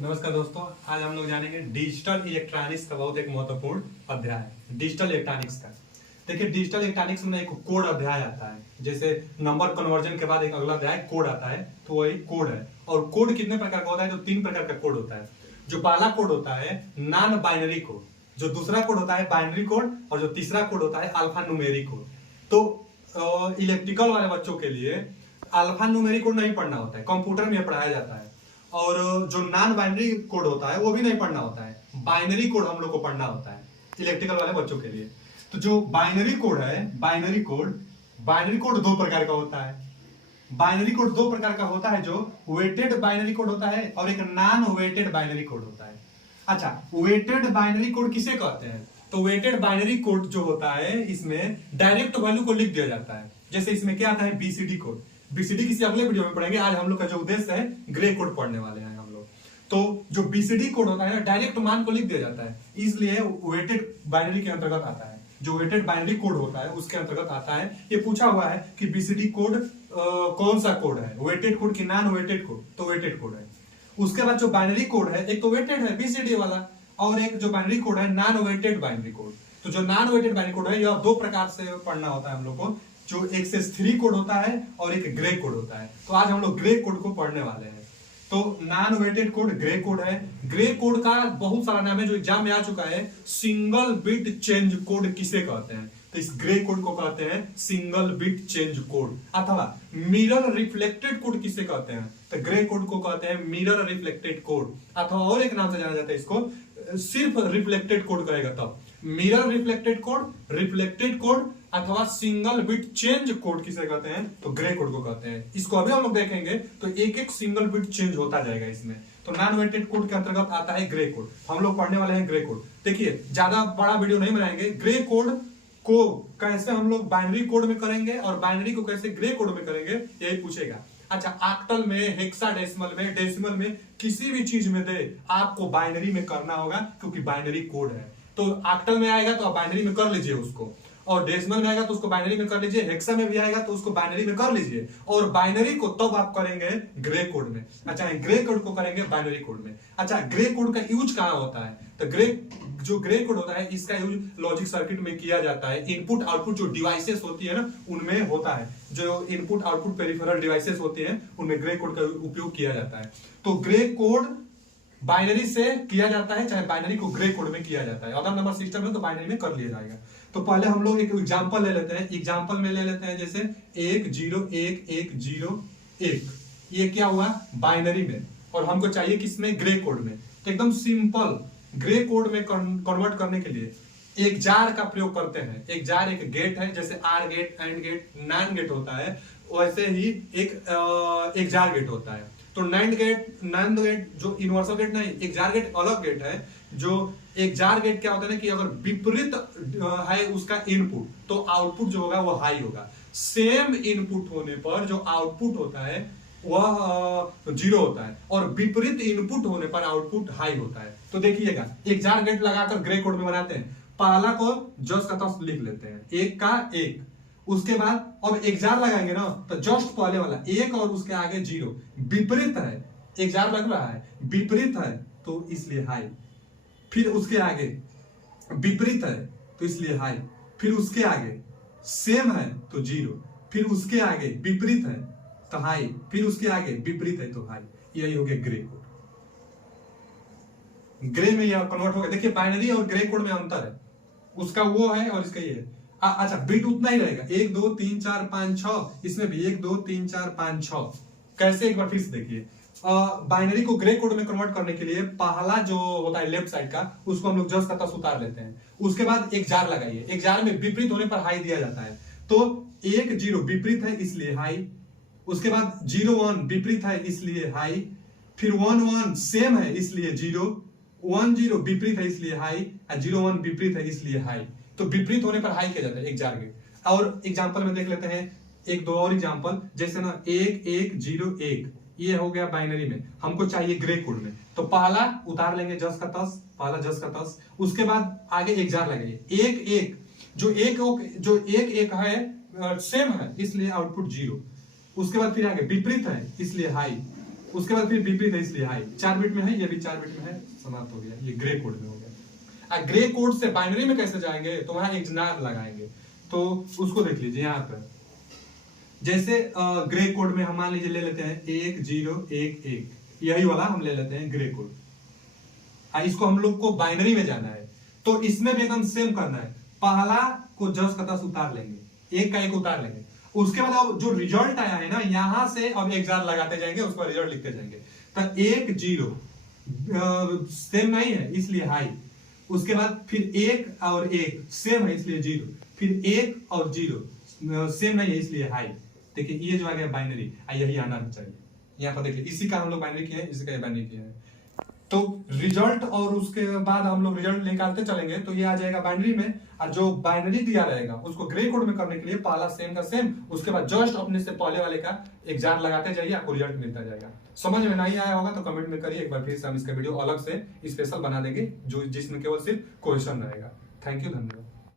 नमस्कार दोस्तों, आज हम लोग जानेंगे डिजिटल इलेक्ट्रॉनिक्स का बहुत एक महत्वपूर्ण अध्याय डिजिटल इलेक्ट्रॉनिक्स का। देखिए, डिजिटल इलेक्ट्रॉनिक्स में एक कोड अध्याय आता है। जैसे नंबर कन्वर्जन के बाद एक अगला अध्याय कोड आता है, तो वही कोड है। और कोड कितने प्रकार का होता है? तो 3 प्रकार का कोड होता है। जो पहला कोड होता है नॉन बाइनरी कोड, जो दूसरा कोड होता है बाइनरी कोड, और जो तीसरा कोड होता है अल्फा न्यूमेरिक कोड। तो इलेक्ट्रिकल वाले बच्चों के लिए अल्फा न्यूमेरिक कोड नहीं पढ़ना होता है, कंप्यूटर में पढ़ाया जाता है। और जो नॉन बाइनरी कोड होता है वो भी नहीं पढ़ना होता है, बाइनरी कोड हम लोग को पढ़ना होता है इलेक्ट्रिकल वाले बच्चों के लिए। तो जो बाइनरी कोड है, बाइनरी कोड 2 प्रकार का होता है। बाइनरी कोड 2 प्रकार का होता है, जो वेटेड बाइनरी कोड होता है और एक नॉन वेटेड बाइनरी कोड होता है। अच्छा, वेटेड बाइनरी कोड किसे कहते हैं? तो वेटेड बाइनरी कोड जो होता है, इसमें डायरेक्ट वैल्यू को लिख दिया जाता है। जैसे इसमें क्या आता है? BCD code. बीसीडी किसी अगले वीडियो में पढ़ेंगे। आज हम लोग का जो उद्देश्य है, ग्रे कोड पढ़ने वाले हैं हम लोग। तो जो बीसीडी कोड होता है ना, डायरेक्ट मान को लिख दिया जाता है, इसलिए वेटेड बाइनरी के अंतर्गत आता है। जो वेटेड बाइनरी कोड होता है उसके अंतर्गत आता है। ये पूछा हुआ है कि बीसीडी कोड कौन सा कोड है, वेटेड कोड की नॉन वेटेड कोड? तो वेटेड कोड है। उसके बाद जो बाइनरी कोड है, एक तो वेटेड है बीसीडी वाला, और एक जो बाइनरी कोड है नॉन वेटेड बाइनरी कोड। तो जो नॉन वेटेड बाइनरी कोड है, यह 2 प्रकार से पढ़ना होता है हम लोग को। जो एक से 3 कोड होता है और एक ग्रे कोड होता है। तो आज हम लोग ग्रे कोड को पढ़ने वाले हैं। तो non weighted code grey code है। ग्रे कोड का बहुत सारा नाम है जो एग्जाम में आ चुका है। सिंगल बिट चेंज कोड किसे कहते हैं? तो इस ग्रे कोड को कहते हैं सिंगल बिट चेंज कोड, अथवा मिरर रिफ्लेक्टेड कोड किसे कहते हैं? तो ग्रे कोड को कहते हैं मिरर रिफ्लेक्टेड कोड, अथवा और एक नाम से जाना जाता है इसको, सिर्फ रिफ्लेक्टेड कोड करेगा तब। मिरर रिफ्लेक्टेड कोड अथवा सिंगल बिट चेंज कोड किसे कहते हैं? तो ग्रे कोड को कहते हैं। इसको अभी हम लोग देखेंगे, तो एक एक सिंगल बिट चेंज होता जाएगा इसमें। तो नॉन वेटेड कोड के अंतर्गत आता है ग्रे कोड। हम लोग पढ़ने वाले हैं ग्रे कोड। देखिए, ज्यादा बड़ा वीडियो नहीं बनाएंगे। ग्रे कोड को कैसे हम लोग बाइनरी कोड में करेंगे और बाइनरी को कैसे ग्रे कोड में करेंगे, यही पूछेगा। अच्छा, ऑक्टल में, हेक्साडेसिमल में, डेसिमल में, किसी भी चीज में दे, आपको बाइनरी में करना होगा, क्योंकि बाइनरी कोड है। तो ऑक्टल में आएगा तो आप बाइनरी में कर लीजिए उसको, और डेसिमल में आएगा तो उसको बाइनरी में कर लीजिए, हेक्सा में भी आएगा तो उसको बाइनरी में कर लीजिए, और बाइनरी को तब आप करेंगे ग्रे कोड में। अच्छा, ग्रे कोड को करेंगे बाइनरी कोड में। अच्छा, ग्रे कोड का यूज कहां होता है? तो ग्रे कोड होता है, इसका यूज लॉजिक सर्किट में किया जाता है। इनपुट आउटपुट जो डिवाइसेस होती है ना, उनमें होता है। जो इनपुट आउटपुट पेरिफेरल डिवाइसेस होती हैं, उनमें ग्रे कोड का उपयोग किया जाता है। तो ग्रे कोड बाइनरी से किया जाता है, चाहे बाइनरी को ग्रे कोड में किया जाता है। अदर नंबर सिस्टम में तो बाइनरी में कर लिया जाएगा। तो पहले हम लोग एक एग्जांपल ले लेते हैं। एग्जांपल में ले लेते हैं, जैसे 1 0 1 1 0 1। ये क्या हुआ? बाइनरी में। और हमको चाहिए किसमें? ग्रे कोड में। तो एकदम सिंपल ग्रे कोड में कन्वर्ट करने के लिए एक जार का प्रयोग करते हैं। एक जार एक गेट है, जैसे OR gate, AND gate, NAND gate होता है, वैसे ही एक जार गेट होता है। तो नैंड गेट जो यूनिवर्सल गेट नहीं, एक जार गेट अलग गेट है। जो एक जार गेट क्या होता है ना, कि अगर विपरीत है उसका इनपुट, तो आउटपुट जो होगा वो हाई होगा। सेम इनपुट होने पर जो आउटपुट होता है वह 0 होता है, और विपरीत इनपुट होने पर आउटपुट हाई होता है। तो देखिएगा, एक जार गेट लगाकर ग्रे कोड में बनाते हैं। पहला को जस्ट का तस्ट लिख लेते हैं, 1 का 1। उसके बाद अब एक जार लगाएंगे ना, तो जस्ट पहले वाला 1 और उसके आगे 0 विपरीत है। एक जार लग रहा है, विपरीत है तो इसलिए हाई। फिर उसके आगे विपरीत है तो इसलिए हाई। फिर उसके आगे सेम है तो 0। फिर उसके आगे विपरीत है तो हाई। फिर उसके आगे विपरीत है तो हाई। यही हो गया ग्रे कोड। ग्रे में यह कन्वर्ट हो गया। देखिए, बाइनरी और ग्रे कोड में अंतर है, उसका वो है और इसका ये है। अच्छा, बिट उतना ही रहेगा, 1 2 3 4 5 6। इसमें भी 1 2 3 4 5 6। कैसे? एक बार फिर से देखिए। बाइनरी को ग्रे कोड में कन्वर्ट करने के लिए पहला जो होता है लेफ्ट साइड का, उसको हम लोग जस्ट का तस उतार लेते हैं। उसके बाद एक जार लगाइए। एक जार में विपरीत होने पर हाई दिया जाता है। तो 1 0 विपरीत है इसलिए हाई। उसके बाद 0 1 विपरीत है इसलिए हाई। फिर 1 1 सेम है इसलिए 0। 1 0 विपरीत है इसलिए हाई, 0 1 विपरीत है इसलिए हाई। तो विपरीत होने पर हाई किया जाता है एक जार गेट। और एग्जांपल में देख लेते हैं, एक दो और एग्जांपल, जैसे ना 1 1 0 1। ये हो गया बाइनरी में, हमको चाहिए ग्रे कोड में। तो पहला उतार लेंगे जस का तस, पहला जस का तस। उसके बाद आगे एक जार लगाइए, 1 1। जो एक एक है सेम है इसलिए आउटपुट 0। उसके बाद फिर आगे विपरीत है इसलिए हाई। उसके बाद फिर विपरीत है इसलिए हाई, 4 बिट में है, ये भी 4 बिट में है, समाप्त हो गया, ये ग्रे कोड में हो गया। ग्रे कोड से बाइनरी में कैसे जाएंगे, तो वहां एक्सनार लगाएंगे, तो उसको देख लीजिए यहाँ पर। जैसे ग्रे कोड में हम मान लीजिए ले लेते हैं 1 0 1 1, यही वाला हम ले लेते हैं ग्रे कोड। इसको हम लोग को बाइनरी में जाना है, तो इसमें भी एकदम सेम करना है। पहला को जस का तस उतार लेंगे, एक का एक उतार लेंगे, उसके बाद अब जो रिजल्ट आया है ना, यहां से अब एक्सआर लगाते जाएंगे, उस पर रिजल्ट लिखते जाएंगे। तो 1 0 सेम नहीं है इसलिए हाई, उसके बाद फिर 1 और 1 सेम है इसलिए 0, फिर 1 और 0 सेम नहीं है इसलिए हाई। देखिए ये जो आ गया बाइनरी, यही आना चाहिए। यहाँ पर देखिए इसी का हम लोग बाइनरी किए हैं, इसी का बाइनरी किए हैं। तो रिजल्ट और उसके बाद हम लोग रिजल्ट निकालते चलेंगे, तो ये आ जाएगा बाइनरी में, और जो बाइनरी दिया रहेगा उसको ग्रे कोड में करने के लिए पहला सेम का सेम, उसके बाद जस्ट अपने से पहले वाले का एक्सआर लगाते जाइए, आपको रिजल्ट मिलता जाएगा। समझ में नहीं आया होगा तो कमेंट में करिए, एक बार फिर से हम इसका वीडियो अलग से स्पेशल बना देंगे, जो जिसमें केवल सिर्फ क्वेश्चन रहेगा। थैंक यू, धन्यवाद।